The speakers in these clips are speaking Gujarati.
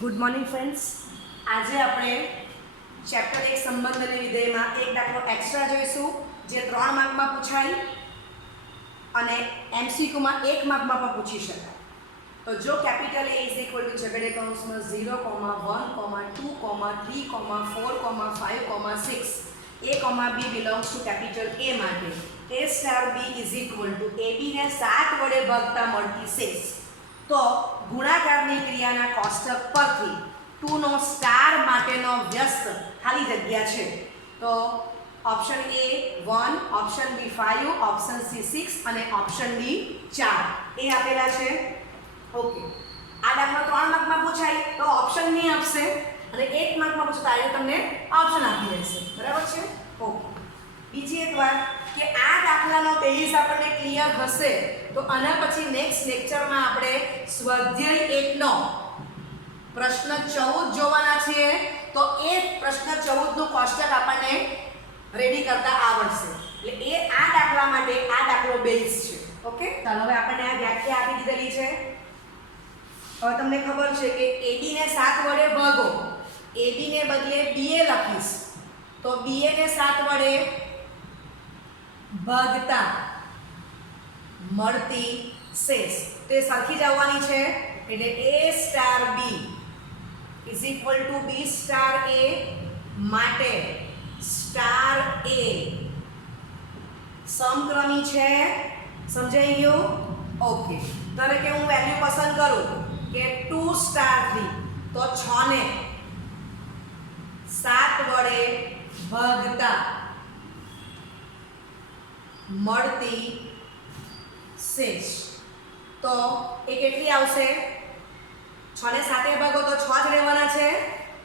Good morning friends. આજે આપણે ચેપ્ટર 1 સંબંધ અને વિધેયમાં એક દાખલો એક્સ્ટ્રા જોઈશું જે 3 માર્કમાં પૂછાય અને એમસીક્યુમાં 1 માર્કમાં પણ પૂછી શકાય. તો જો capital A is equal to છગડે કૌંસમાં 0, 1, 2, 3, 4, 5, 6 A, B belongs to capital A માટે A star B is equal two AB ને 7 વડે ભાગતા મળતી શેષ. તો ગુણાકારની ક્રિયાના કોષ્ટક પરથી 2 નો સ્ટાર માટેનો વ્યસ્ત ખાલી જગ્યા છે. તો option A 1, option B 5, option C 6 અને ઓપ્શન D 4 એ આપેલા છે. ઓકે, આ દાખલો 3 માર્કમાં પૂછાય તો ઓપ્શન નહીં આપશે અને 1 માર્કમાં પૂછાય તો તમને ઓપ્શન આપી દેશે. બરાબર છે? ઓકે, બીજી એક વાત કે આ દાખલાનો બેઝ આપણને ક્લિયર હશે તો આના પછી નેક્સ્ટ લેક્ચરમાં આપણે સ્વાધ્યાય 1 નો પ્રશ્ન 14 જોવાના છીએ. તો એ પ્રશ્ન 14 નું કોષ્ટક આપણને રેડી કરતા આવડશે. એટલે એ આ દાખલા માટે આ દાખલો બેઝ છે. ઓકે, ચાલો હવે આપણને આ વ્યાખ્યા આપી દીધેલી છે. હવે તમને ખબર છે કે AB ને 7 વડે ભાગો. AB ને બદલે BA લખીશ તો BA ને 7 વડે ભાગતા મળતી શેષ તે સરખી જ આવવાની છે. એટલે A star B is equal two B star A માટે સ્ટાર A સમક્રમી છે. સમજાઈ ગયું? ઓકે, ધારો કે હું વેલ્યુ પસંદ કરું કે 2 સ્ટાર 3 તો 6 ને 7 વડે ભાગતા મળતી શેષ. તો એ કેટલી આવશે? 6 ને 7 એ ભાગો તો 6 જ રહેવાના છે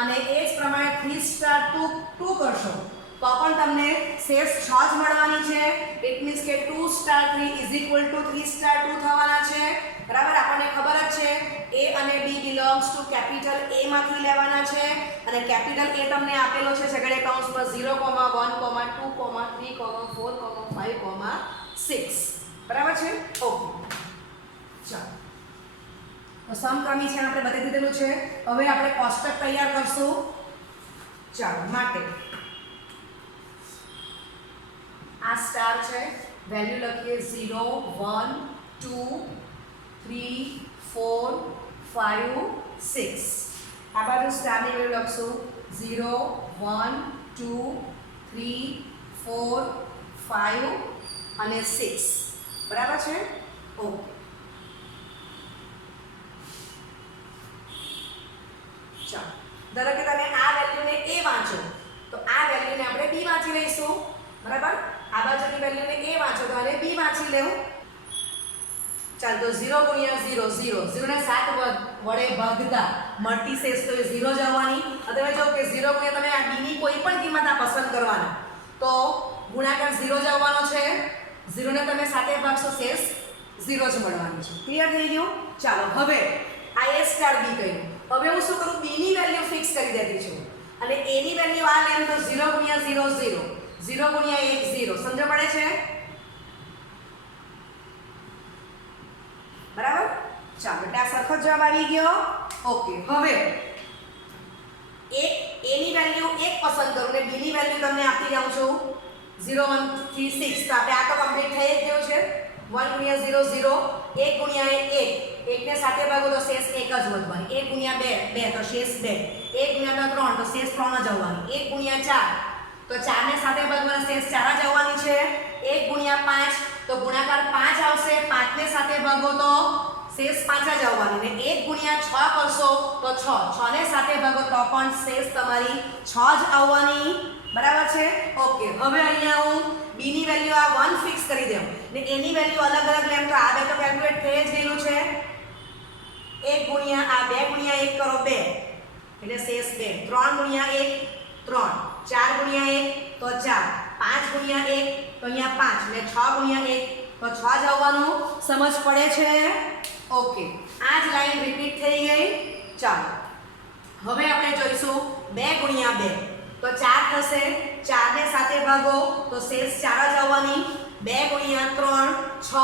અને એ જ પ્રમાણે 3 સ્ટાર 2 કરશો તો પણ તમને શેષ 6 જ મળવાની છે. ઇટ મીન્સ કે 2 star 3 is equal two 3 star 2 થવાના છે. બરાબર, આપણને ખબર જ છે A અને B belongs to capital A માંથી લેવાના છે અને કેપિટલ A તમને આપેલો છે છગડે કૌંસમાં 0, 1, 2, 3, 4, 5, 6. બરાબર છે? ઓકે, ચાલો, તો સમક્રમી છે આપણે બતાવી દીધેલું છે. હવે આપણે કોષ્ટક તૈયાર કરશું. ચાલો, માટે આ સ્ટાર છે, વેલ્યુ લખીએ 0, 1, 2, 3, 4, 5, 6. આ બાજુ સ્ટારની વેલ્યુ લખશું 0, 1, 2, 3, 4, 5 અને 6. બરાબર છે? ઓકે, ચાલો, ધારો કે તમે આ વેલ્યુને A વાંચો તો આ વેલ્યુને આપણે B વાંચી લઈશું. બરાબર, આ બાજુની વેલ્યુને A વાંચો તો આને B વાંચી લેવું. ચાલ, તો 0 ગુણ્યા 0 0 0 ને 7 વડે ભાગતા મળતી શેષ તો એ 0 જ આવવાની. હવે જો કે 0 ગુણ્યા તમે આ B ની કોઈ પણ કિંમત આ પસંદ કરવાના તો ગુણાકાર 0 જ આવવાનો છે. 0 ને તમે 7 ભાગશો શેષ 0 જ મળવાનું છે. ક્લિયર થઈ ગયું? ચાલો, હવે આ A સ્ટાર B કહ્યું. હવે હું શું કરું? B ની વેલ્યુ ફિક્સ કરી દેતી છું અને A ની વેલ્યુ આ લેમ તો 0 ગુણ્યા 0 0 0 ગુણ્યા 1 0. સમજ પડે છે? બરાબર, ચાલો, એટલે આ સરખો જવાબ આવી ગયો. ઓકે, હવે A ની વેલ્યુ 1 પસંદ કરું ને B ની વેલ્યુ તમને આપી જાઉં છું 0, 1 થી 6. તો આપણે આ તો કમ્પ્લીટ થઈ જ ગયું છે. 1 ગુણ્યા 0 0 1 ગુણ્યા 1 1 ને 7 ભાગો તો શેષ 1 જ વધવાની. 1 ગુણ્યા 2 2 તો શેષ 2. 1 ગુણ્યા 3 તો શેષ 3 જ આવવાની. 1 ગુણ્યા 4 તો 4 ને 7 ભાગવાના શેષ 4 જ આવવાની છે. 1 ગુણ્યા 5 તો ગુણાકાર 5 આવશે. 5 ને 7 ભાગો તો શેષ 5 જ આવવાની. ને 1 ગુણ્યા 6 કરશો તો 6 6 ને 7 ભાગો તો પણ શેષ તમારી 6 જ આવવાની. બરાબર છે? ઓકે, હવે અહીંયા હું B ની વેલ્યુ આ 1 ફિક્સ કરી દઉં ને A ની વેલ્યુ અલગ અલગ લેમ તો આ બે તો કેલ્ક્યુલેટ થઈ જ ગયેલું છે. 1 ગુણ્યા આ 2 ગુણ્યા 1 કરો 2 એટલે શેષ 2. 3 ગુણ્યા 1 3, 4 ગુણ્યા 1 તો 4, 5 ગુણ્યા 1 તો અહીંયા 5 ને 6 ગુણ્યા 1 તો 6 જ આવવાનું. સમજ પડે છે? ઓકે, આ જ લાઈન રિપીટ થઈ ગઈ. ચાલો, હવે આપણે જોઈશું 2 ગુણ્યા 2 તો 4 થશે. 4 ને 7 ભાગો તો શેષ 4 જ આવવાની. 2 ગુણ્યા 3 6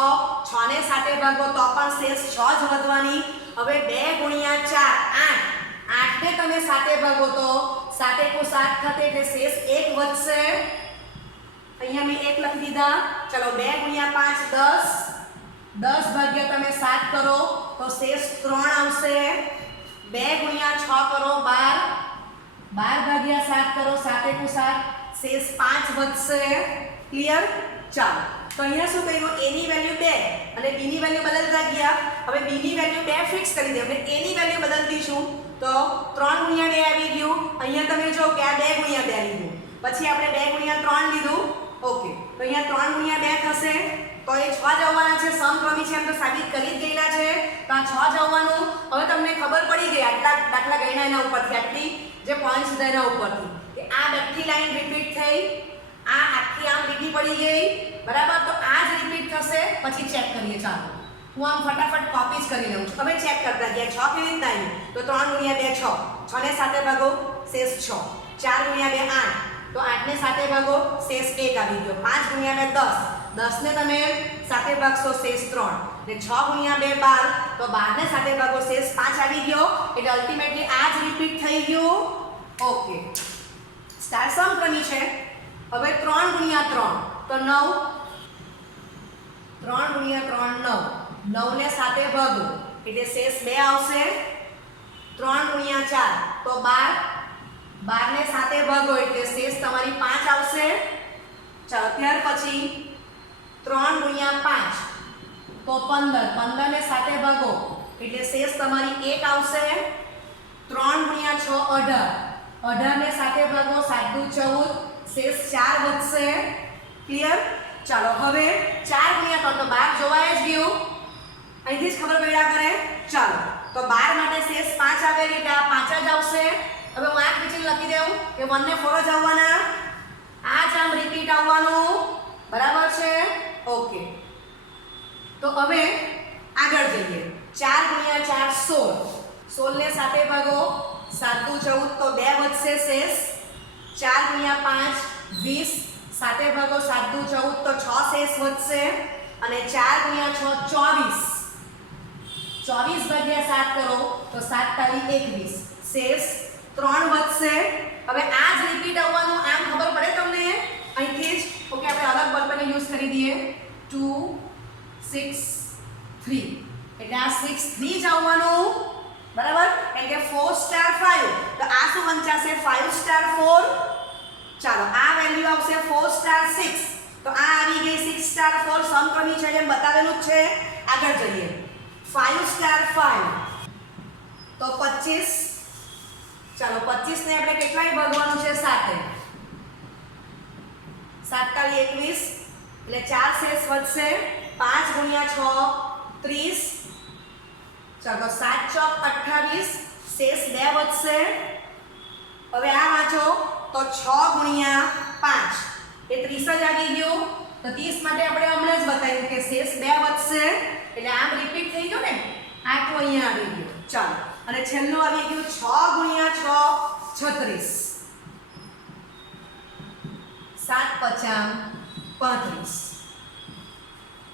6 ને 7 ભાગો તો પણ શેષ 6 જ વધવાની. હવે 2 ગુણ્યા 4 8 તમે સાતે ભાગો તો 7 એકુ 7 થશે એટલે શેષ 1 વધશે. અહીંયા મેં 1 લખી દીધા. ચલો 2 ગુણ્યા 5 10. 10 ભાગ્યા તમે 7 કરો તો શેષ 3 આવશે. 2 ગુણ્યા 6 કરો 12. 12 ભાગ્યા 7 કરો 7 એકુ 7 શેષ 5 વધશે. ક્લિયર? ચાલો તો અહીંયા શું કર્યું? a ની વેલ્યુ 2 અને b ની વેલ્યુ બદલતા ગયા. હવે b ની વેલ્યુ 2 ફિક્સ કરી દે. એટલે a ની વેલ્યુ બદલી દઈશું તો 3 ગુણ્યા 2 આવી ગયું. અહીંયા તમે જો કે આ 2 ગુણ્યા 2 લીધું, પછી આપણે 2 ગુણ્યા 3 લીધું. ઓકે, તો અહીંયા 3 ગુણ્યા 2 થશે તો એ 6 જ આવવાના છે. સમક્રમી છે એમ તો સાબિત કરી જ ગયેલા છે, તો આ 6 જ આવવાનું. હવે તમને ખબર પડી ગઈ આટલા દાખલા ગણ્યા એના ઉપરથી, આટલી જે પોઈન્ટ્સ હતા એના ઉપરથી કે આ બધી લાઈન રિપીટ થઈ, આ આખી આમ લીટી પડી ગઈ, બરાબર? તો આ જ રિપીટ થશે. પછી ચેક કરીએ. ચાલો હું આમ ફટાફટ કોપી જ કરી લઉં છું. તમે ચેક કરતા ગયા. 6 કેવી રીતના આવ્યું? તો 3 ગુણ્યા 2 6. 6 ને 7 ભાગો શેષ 6. 4 ગુણ્યા 2 8. તો 8 ને 7 ભાગો શેષ 1 આવી ગયો. 5 ગુણ્યા 2 10. 10 ને તમે 7 ભાગશો શેષ 3. ને 6 ગુણ્યા 2 12. તો 12 ને 7 ભાગો શેષ 5 આવી ગયો. એટલે અલ્ટિમેટલી આ જ રિપીટ થઈ ગયું. ઓકે, સ્ટાર સમક્રમી છે. હવે 3 ગુણ્યા 3 તો 9. 3 ગુણ્યા 3 9. 9 ને 7 ભાગો એટલે શેષ 2 આવશે. 3 ગુણ્યા 4 તો 12. 12 ને 7 ભાગો એટલે શેષ તમારી 5 આવશે. ચાલો ત્યાર પછી 3 ગુણ્યા 5 તો 15. 15 ને 7 ભાગો એટલે શેષ તમારી 1 આવશે. 3 ગુણ્યા 6 18. 18 ને 7 ભાગો 7 દુ 14 શેષ 4 વધશે. ક્લિયર? ચાલો હવે 4 ગુણ્યા 3 તો 12 જોવાય જ ગયું. અહીંથી જ ખબર પડ્યા કરે. ચાલો તો 12 માટે શેષ 5 આવે એટલે આ 5 જ આવશે. હવે હું આ નીચે લખી દઉં કે 1 ને 4 જ આવવાના. આ જ આમ રિપીટ આવવાનું. બરાબર છે? ઓકે, તો હવે આગળ જઈએ. 4 ગુણ્યા 4 16. 16 ને 7 ભાગો 7 દુ 14 તો 2 વધશે શેષ. 4 ગુણ્યા 5 20. 7 ભાગો 7 દુ 14 તો 6 શેષ વધશે. અને 4 ગુણ્યા 6 24. 24 ભાગ્યા 7 કરો તો 7 તારી 21 શેષ 3 વધશે. હવે આ જ રિપીટ આવવાનું. આમ ખબર પડે તમને અહીંથી જ. ઓકે, આપણે અલગ બલ્બને યુઝ કરી દઈએ. 2 6 3 એટલે આ 6 3 જ આવવાનું. બરાબર? એટલે 4 સ્ટાર 5 તો આ શું વંચાશે? 5 સ્ટાર 4. ચાલો આ વેલ્યુ આવશે 4 સ્ટાર 6. તો આ આવી ગઈ 6 સ્ટાર 4. સમક્રમી છે એમ બતાવેલું જ છે. આગળ જઈએ. 5 સ્ટાર 5 તો 25. ચાલો 25 ને આપણે કેટલાય ભાગવાનું છે? 7. 7 તાળી 21 એટલે 4 શેષ વધશે. 5 ગુણ્યા 6 30. ચાલો 7 ચોક 28 શેષ 2 વધશે. હવે આ વાંચો તો 6 ગુણ્યા 5 એ 30 જ આવી ગયું. તો 30 માટે આપણે હમણાં જ બતાવ્યું કે શેષ 2 વધશે. એટલે આમ રિપીટ થઈ ગયું ને. આખું અહીંયા આવી ગયું. ચાલો અને છેલ્લું આવી ગયું 6 ગુણ્યા 6 36. 7 50 35.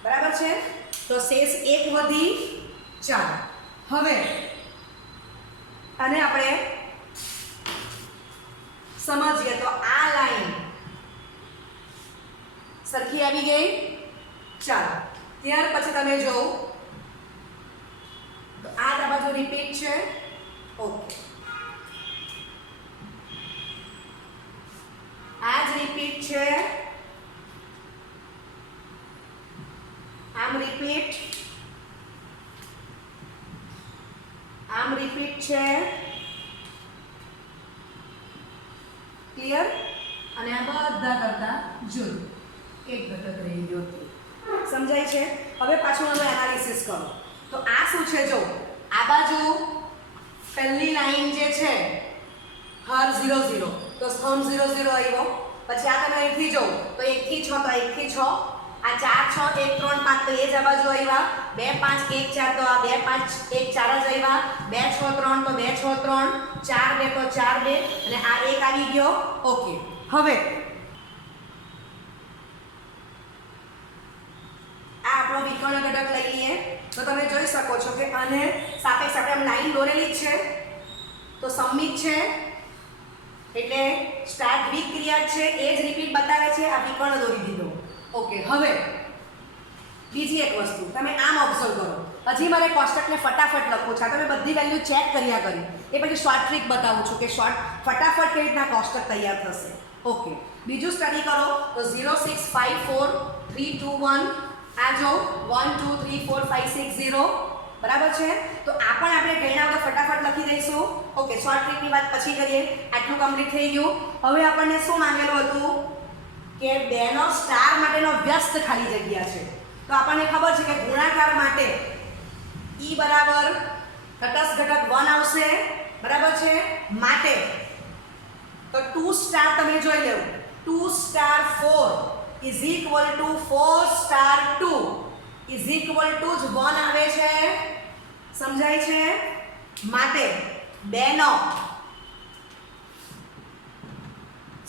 બરાબર છે? તો શેષ 1 વધી. ચાલો હવે આને આપણે સમજીએ તો આ લાઈન સરખી આવી ગઈ. ચાલો ત્યાર પછી તમે જો તો આ બાજુ રિપીટ છે. ઓકે, આ જ રિપીટ છે. આમ રિપીટ, આમ રિપીટ છે. ક્લિયર? અને આ બધા કરતા જુદું એક ઘટક રહી ગયો. સમજાય છે? હવે પાછું અમે એનાલિસિસ કરો તો આ શું છે? જો આ બાજુ પહેલી લાઈન જે છે હર 0 0 તો સ્તંભ 0 0 આવ્યો. પછી આ તમે અહીંથી જો તો 1 થી 6 તો 1 થી 6. આ 4 6 1 3 5 તો એ જ આ બાજુ આવ્યા. 2 5 1 4 તો આ 2 5 1 4 જ આવ્યા. 2 6 3 તો 2 6 3. 4 2 તો 4 2 અને આ 1 આવી ગયો. ઓકે, હવે આ આપણો વિકર્ણ ઘટક લઈ લઈએ તો તમે જોઈ શકો છો કે આને સાપેક્ષ આપણે આમ લાઈન દોરેલી જ છે. તો સંમિત છે એટલે સ્ટાર દ્વિક્રિયા છે એ જ રિપીટ બતાવે છે. આ વિકર્ણ દોરી દીધો. ઓકે, હવે બીજી એક વસ્તુ તમે આમ ઓબ્ઝર્વ કરો. હજી મારે કોષ્ટકને ફટાફટ લખવું છે. તમે બધી વેલ્યુ ચેક કર્યા કરી એ પછી શોર્ટ ટ્રીક બતાવું છું કે ફટાફટ કેવી રીતના કોષ્ટક તૈયાર થશે. ઓકે, બીજું સ્ટડી કરો તો 0 6 5 4 3 2 1 આ જો 1 2 3 4 5 6 0 બરાબર છે. તો આ પણ આપણે ગણ્યા વગર ફટાફટ લખી દઈશું. ઓકે, શોર્ટ ટ્રીકની વાત પછી કરીએ. આટલું કમ્પ્લીટ થઈ ગયું. હવે આપણને શું માંગેલું હતું કે 2 નો સ્ટાર માટેનો વ્યસ્ત ખાલી જગ્યા છે. તો આપણને ખબર છે કે ગુણાકાર માટે E બરાબર તટસ્થ ઘટક 1 આવશે. બરાબર છે. માટે તો 2 સ્ટાર તમે જોઈ લો 2 star 4 is equal two 4 star 2 is equal two જ 1 આવે છે. સમજાય છે? માટે 2 નો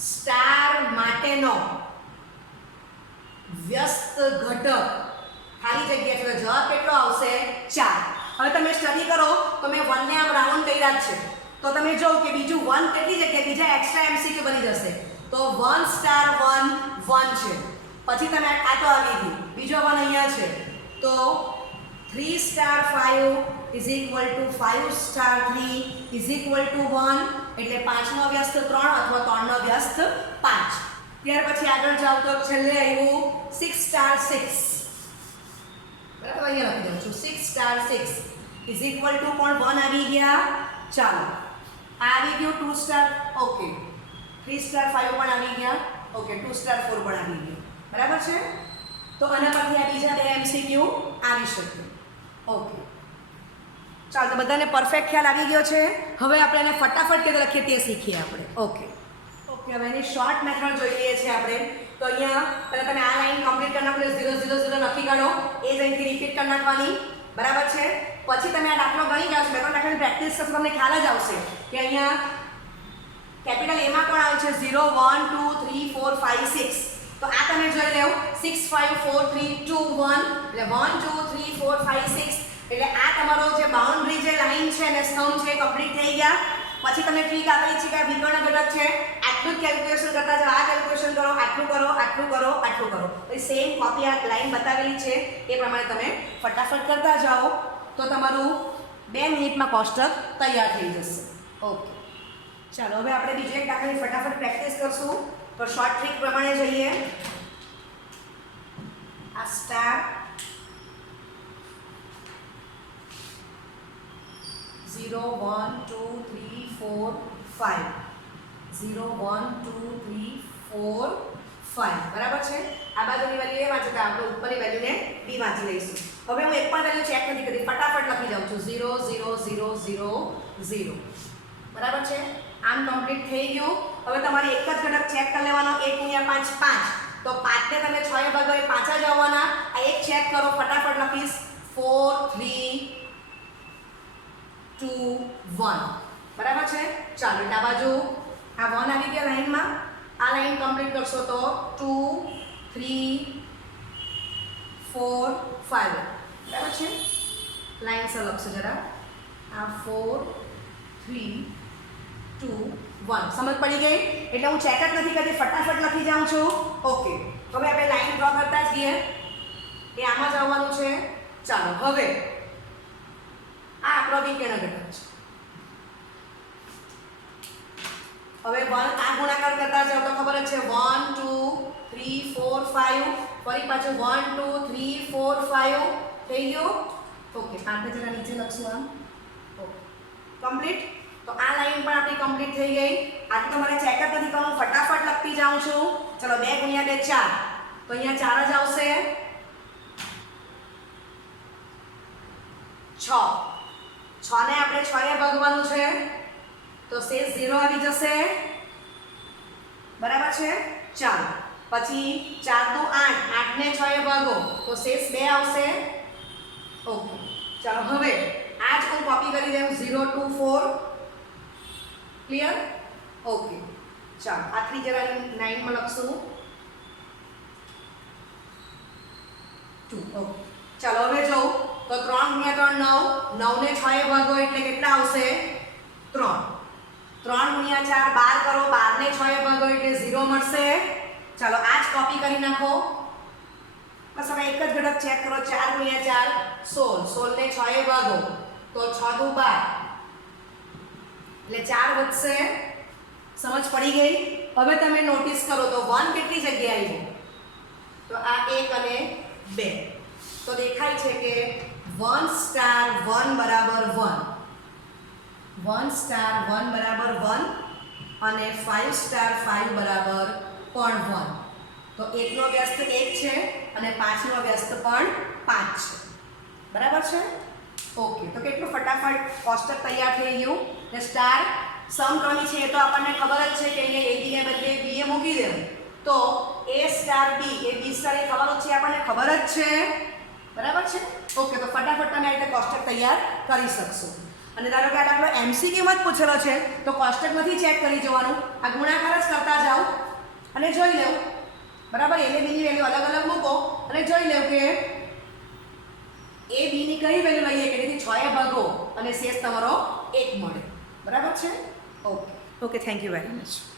સ્ટાર માટેનો વ્યસ્ત ઘટક ખાલી જગ્યા છે. જવાબ કેટલો આવશે? 4. હવે તમે સ્ટડી કરો તો મેં 1 ને આમ રાઉન્ડ કર્યા જ છે. તો તમે જો કે બીજું 1 કેટલી જગ્યાએ બીજા એક્સ્ટ્રા એમસીક્યુ બની જશે. તો 1 સ્ટાર 1 1 છે. પછી તમે આ તો આવી ગયું. બીજો 1 અહીંયા છે. તો 3 star 5 is equal two 5 star 3 is equal two 1 એટલે 5 નો વ્યસ્ત 3 અથવા 3 નો વ્યસ્ત 5. ત્યાર પછી આગળ જાવ તો છેલ્લે આવ્યું 6 સ્ટાર 6. બરાબર, અહીંયા લખી દઉં છું 6 સ્ટાર 6 ઇઝ ઇક્વલ ટુ પણ 1 આવી ગયા. ચાલો, આ આવી ગયું 2 સ્ટાર. ઓકે, 3 સ્ટાર 5 પણ આવી ગયા. ઓકે, 2 સ્ટાર 4 પણ આવી ગયું. બરાબર છે. તો આના પરથી આ બીજા 2 એમસીક્યુ આવી શકે. ઓકે, ચાલો, તો બધાને પરફેક્ટ ખ્યાલ આવી ગયો છે. હવે આપણે એને ફટાફટ કેવી લખીએ તે શીખીએ આપણે. ઓકે, હવે એની શોર્ટ મેથડ જોઈ લઈએ છીએ આપણે. તો અહીંયા પહેલાં તમે આ લાઈન કમ્પ્લીટ કરી નાખો 0 0 0 લખી કાઢો. એ જ અહીંથી રિપીટ કરી નાખવાની. બરાબર છે. પછી તમે આ દાખલો ગણી જાઓ છો. બે ત્રણ દાખલાની પ્રેક્ટિસ કરશો તમને ખ્યાલ જ આવશે કે અહીંયા કેપિટલ એમાં કોણ આવે છે? 0 1 2 3 4 5 6. તો આ તમે જોઈ લેવો 6 5 4 3 2 1 એટલે 1 2 3 4 5 6 એટલે આ તમારો જે બાઉન્ડ્રી જે લાઈન છે અને સ્તંભ છે કમ્પ્લીટ થઈ ગયા. પછી તમે ટ્રીક આપેલી છે કે આ વિકર્ણ ઘટક છે. આટલું જ કેલ્ક્યુલેશન કરતા જાઓ. આ કેલ્ક્યુલેશન કરો, આટલું કરો, આટલું કરો, આટલું કરો. પછી સેમ કોપી આ લાઈન બતાવેલી છે એ પ્રમાણે તમે ફટાફટ કરતા જાઓ તો તમારું 2 મિનિટમાં કોષ્ટક તૈયાર થઈ જશે. ઓકે, ચાલો હવે આપણે બીજી એક દાખલાની ફટાફટ પ્રેક્ટિસ કરશું. તો શોર્ટ ટ્રીક પ્રમાણે જઈએ. આ સ્ટાર 0 1 2 3 4 5 0 1 2 3 4 5 બરાબર છે. આ બાજુની વેલ્યુ એ વાંચતા આપણે ઉપરની વેલ્યુને બી વાંચી લઈશું. હવે હું એક પણ વેલ્યુ ચેક નથી કરતી, ફટાફટ લખી જાઉં છું 0 0 0 0 0 બરાબર છે. આમ કમ્પ્લીટ થઈ ગયું. હવે તમારે એક જ ઘટક ચેક કરી લેવાનો 1 × 5 5. તો 5 ને તમે 6 ભાગો એ પાછા જ આવવાના. આ એક ચેક કરો, ફટાફટ લખીશ 4 3 2 1 બરાબર છે. ચાલો એટલે આ બાજુ આ 1 આવી ગયા લાઈનમાં. આ લાઈન કમ્પ્લીટ કરશો તો 2 3 4 5 બરાબર છે. લાઈન સર લખશો જરા. આ 4 3 2 1 સમજ પડી ગઈ? એટલે હું ચેક જ નથી કરતી, ફટાફટ લખી જાઉં છું. ઓકે, હવે આપણે લાઈન ડ્રો કરતા જ જઈએ. એ આમાં જ આવવાનું છે. ચાલો હવે આ આપણો વિકર્ણ ઘટક છે. હવે 1 આ ગુણાકાર કરતા જાવ તો ખબર જ છે 1 2 3 4 5 ફરી પાછું 1 2 3 4 5 થઈ ગયું. ઓકે, આપણે જરા નીચે લખશું આમ. Okay, complete. તો આ લાઈન પણ આપણી કમ્પ્લીટ થઈ ગઈ. આટલું તમારે ચેક જ નથી કરવાનું, ફટાફટ લખતી જાઉં છું. ચલો 2 × 2 4. તો અહીંયા 4 જ આવશે. 6 6 ને આપણે 6 એ ભાગવાનું છે તો શેષ 0 આવી જશે. બરાબર છે. ચાલો પછી 4 દુ 8, 8 ને 6 એ ભાગો તો શેષ 2 આવશે. ઓકે, ચાલો હવે આ જ હું કોપી કરી દઉં 0 2 4. ક્લિયર? ઓકે, ચાલો આખરી જરા 9 માં લખશું 2. ઓકે, ચાલો હવે જો તો 3 × 3 9, 9 ને 6 એ ભાગો એટલે કેટલા આવશે? 3. 3 ગુણ્યા 4 12 કરો, 12 ને 6 એ ભાગો એટલે 0 મળશે. ચાલો આ જ કોપી કરી નાખો. બસ હવે એક જ ઘટક ચેક કરો. 4 ગુણ્યા 4 16, 16 ને 6 એ ભાગો તો 6 દુ 12 એટલે 4 વધશે. સમજ પડી ગઈ? હવે તમે નોટિસ કરો તો 1 કેટલી જગ્યાએ આવ્યું? તો આ 1 અને 2. તો દેખાય છે કે 1 સ્ટાર 1 બરાબર 1, 1 સ્ટાર 1 બરાબર 1 અને 5 સ્ટાર 5 બરાબર પણ 1. તો 1 નો વ્યસ્ત 1 છે અને 5 નો વ્યસ્ત પણ 5 છે. બરાબર છે? ઓકે, તો કેટલું ફટાફટ કોષ્ટક તૈયાર થઈ ગયું. ને સ્ટાર સમક્રમી છે એ તો આપણને ખબર જ છે કે અહીંયા AB ને બદલે B એ મૂકી દેવું. તો A સ્ટાર B એ B સ્ટાર એ થવાનું છે આપણને ખબર જ છે. બરાબર છે? ઓકે, તો ફટાફટ તમે આ રીતે કોષ્ટક તૈયાર કરી શકશો. અને ધારો કે આ દાખલો MCQ માં જ પૂછેલો છે તો કોષ્ટક નથી ચેક કરી જવાનું, આ ગુણાકાર જ કરતા જાઓ અને જોઈ લેવું. બરાબર? A ને B ની વેલ્યુ અલગ અલગ મૂકો અને જોઈ લેવું કે A B ની કઈ વેલ્યુ લઈએ કે જેથી 6 એ ભાગો અને શેષ તમારો 1 મળે. બરાબર છે? Okay, thank you very much.